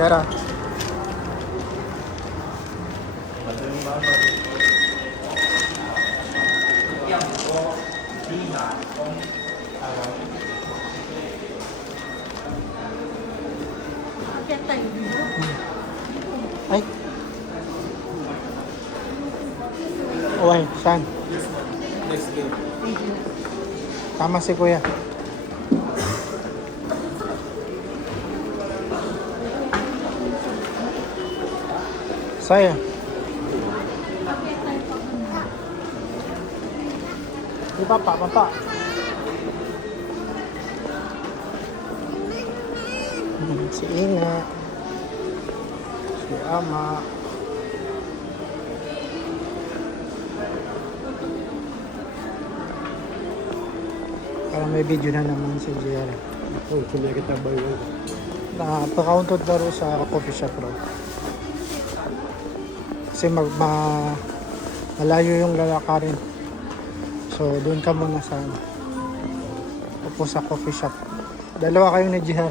Yara. Ay. Uy, saan? Next game. Tama si Kuya. Saya. Di papa, papa. Si Ina. Si Ama. Parang may video na naman si JR. Oh, kunya kita bayo. Na-countod na rin sa coffee shop bro. Kasi malayo yung lalakarin. So, doon ka muna sa upo sa coffee shop. Dalawa kayo ni JR.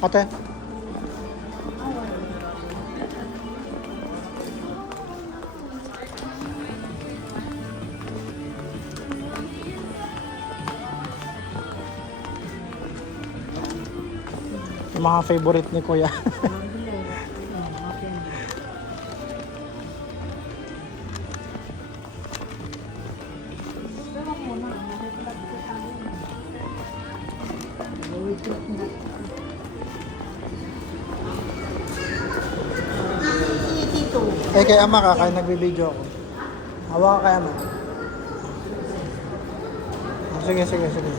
Ate? Yung mga favorite ni Kuya. Eh kay Ama ka, kaya nagbibideo ako. Hawa ka kay Ama. Sige, sige, sige.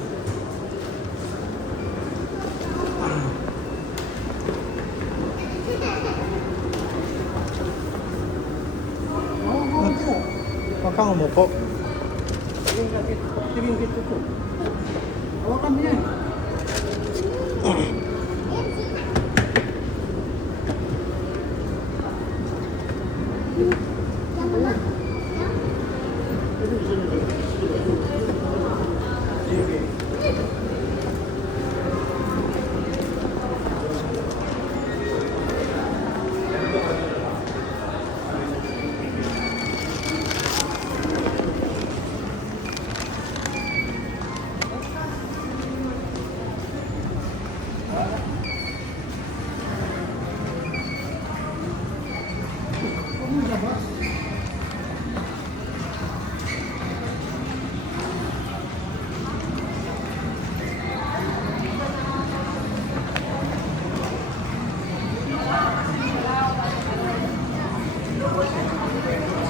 Huwag kang umupo. Tingin dito ko. Hawakan mo yan.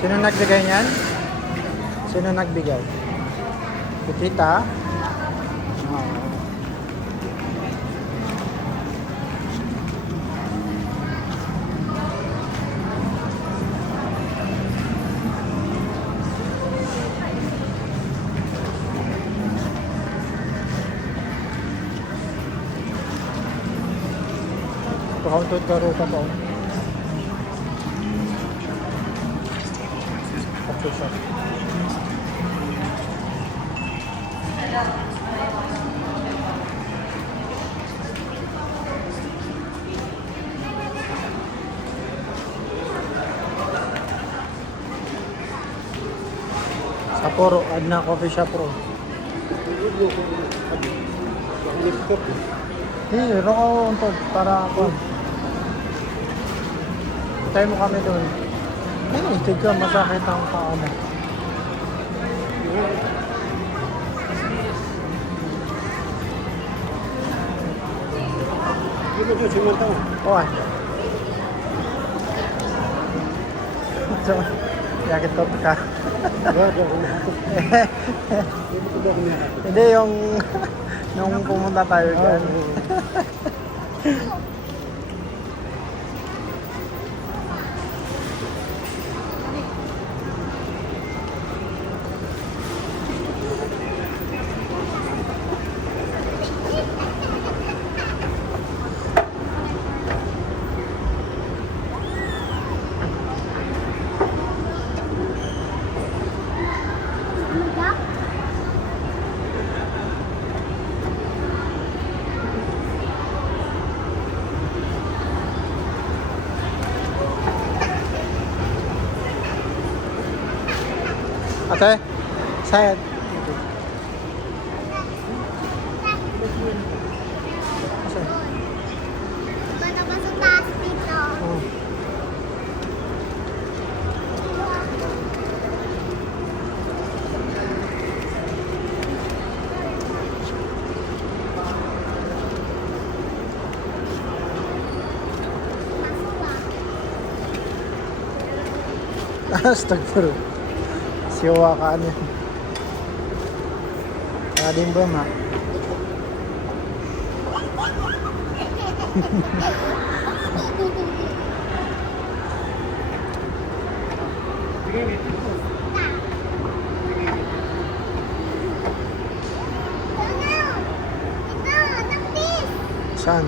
Sino nagbigay niyan? Sino nagbigay? Kita? Countod ka rin ka po. Okay, sir. Sapporo, Adna Coffee Shop bro. Eh, roko untod para ako. Tayo mo kami doon. Ay, tigka, masakit ang paa mo. Dito dito siya tao. Oh, so, yakit ko ka. Hindi, yung nung pumunta tayo dyan. Ate, sayad. Asa? Bata pa sa taas dito. Oh. Astagfirullah. Siwa ka ano. Din ba ma? Saan?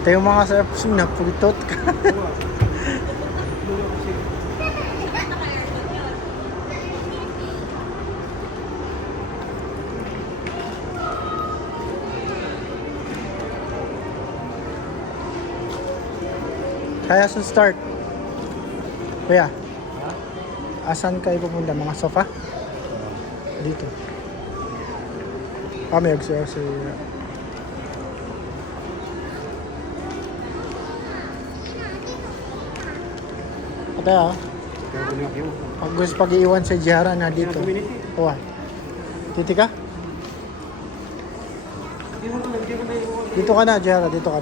Ito yung mga sa napulitot ka. Kaya sa start. Kuya, asan kayo pupunta? Mga sofa? Dito. May agsiya si... Ate pag gusto pag-iwan sa Jihara na dito. Kuha. Titi ka? Dito ka na, Jihara. Dito ka.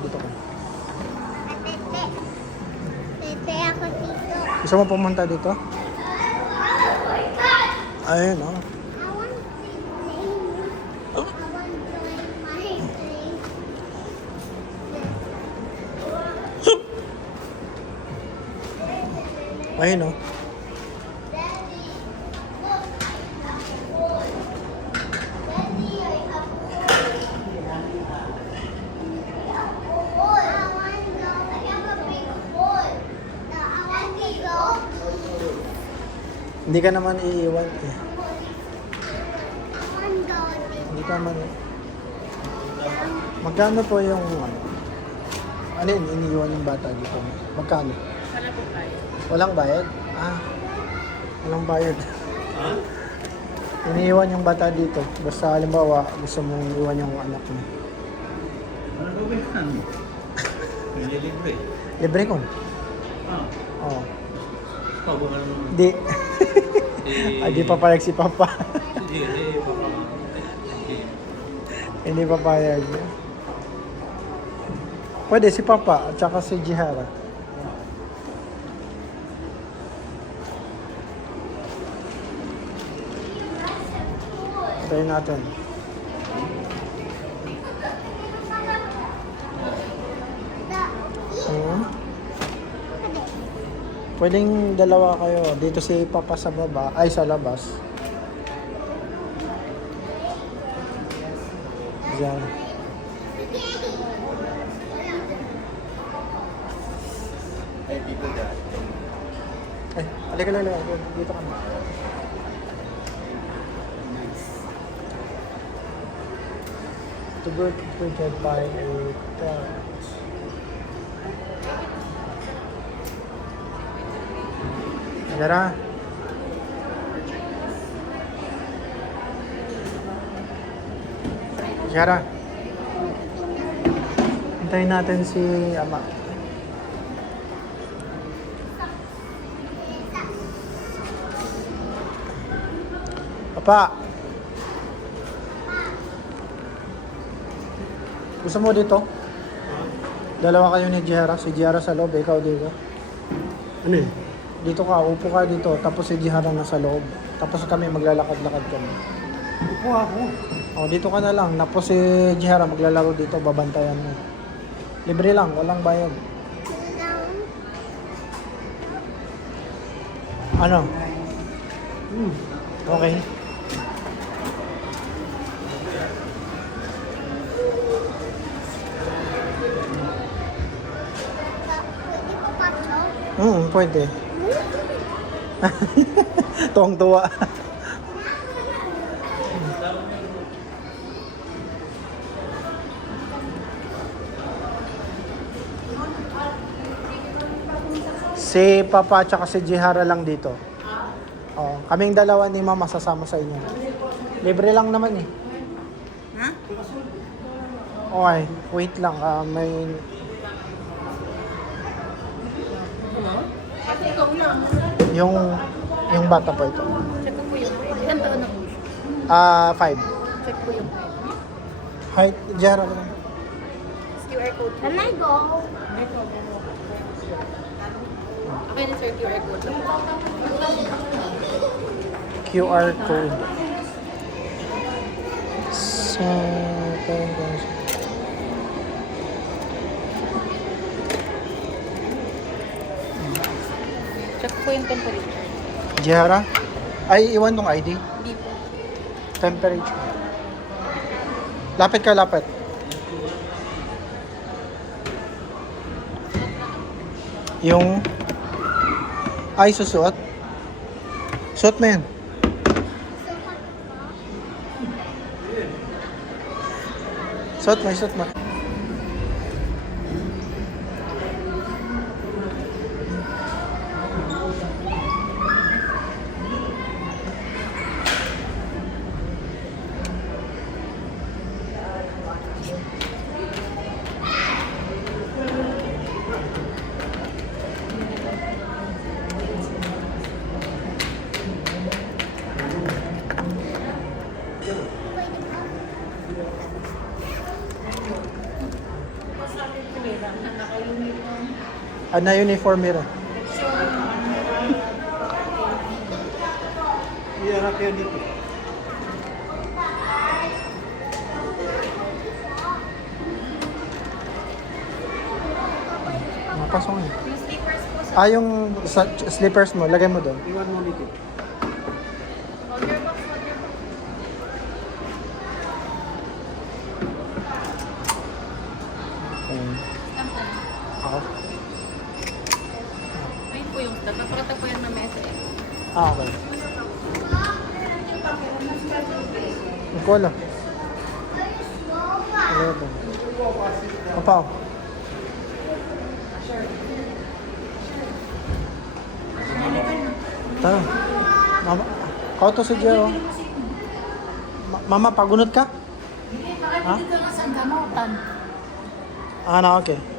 Tete ako dito. Gusto mo pumunta dito? Ayun, oh. I want to play. I want to play my play. Ayun, oh. Hindi ka naman iiwan eh. Hindi ka man. Magkano po yung ano yun, iniiwan yung bata dito? Magkano? Wala po tayo. Walang bayad? Walang bayad. Iniiwan yung bata dito. Basta halimbawa, gusto mong iwan yung anak mo. Ano gawin ka? Nililibre. Libre ko. Oo. Pabuhan mo. Di. Di papayag si Papa. Hindi papayag. Pwede si Papa at saka si Jihara. Try natin. Pwedeng dalawa kayo. Dito si Papa sa baba. Ay, sa labas. Diyan. Ay, people dyan. Ay, halika lang. Dito ka na. To work printed by a parent. Yara. Yara. Hintayin natin si Ama. Papa. Gusto mo dito? Dalawa kayo ni Jihara. Si Jihara sa loob, ikaw dito. Ano yun? Dito ka, upo ka dito. Tapos si Jihara nasa loob. Tapos kami maglalakad-lakad kami. Upo ako. Dito ka na lang. Tapos si Jihara maglalaro dito, babantayan mo. Libre lang, walang bayad. Ano? Okay. Pwede. Tuwang-tuwa. Si Papa at si Jihara lang dito. Oh, kaming dalawa ni Mama sasama sa inyo. Libre lang naman eh. Ha? Okay, wait lang. May... Ikaw lang. Yung bata po ito. Check ko po yung height. Ilan taon na po siya? 5. Check po yung height. Height, Jihara lang. QR code. Can I go? Okay na sir, QR code. QR code. Sa... Check po yung temperature. Jihara? Ay, iwan tong ID. Hindi po. Temperature. Lapit ka, lapit. Yung... Ay, susuot. Suot mo yan. Suot mo, suot mo. Na uniform nila. Iharap yan dito. Napasok na. Yung slippers po sa Yung slippers mo, lagay mo doon. Iwan mo dito. order box. Stamp na. Ako. Ayun po yung stamp. Napakita po yan na mesa eh. Okay. Ang cola. Papaw. Tara. Mama, kau to si Jero. Mama, pagunot ka? Ha? Dito na sa gamutan. Na okay.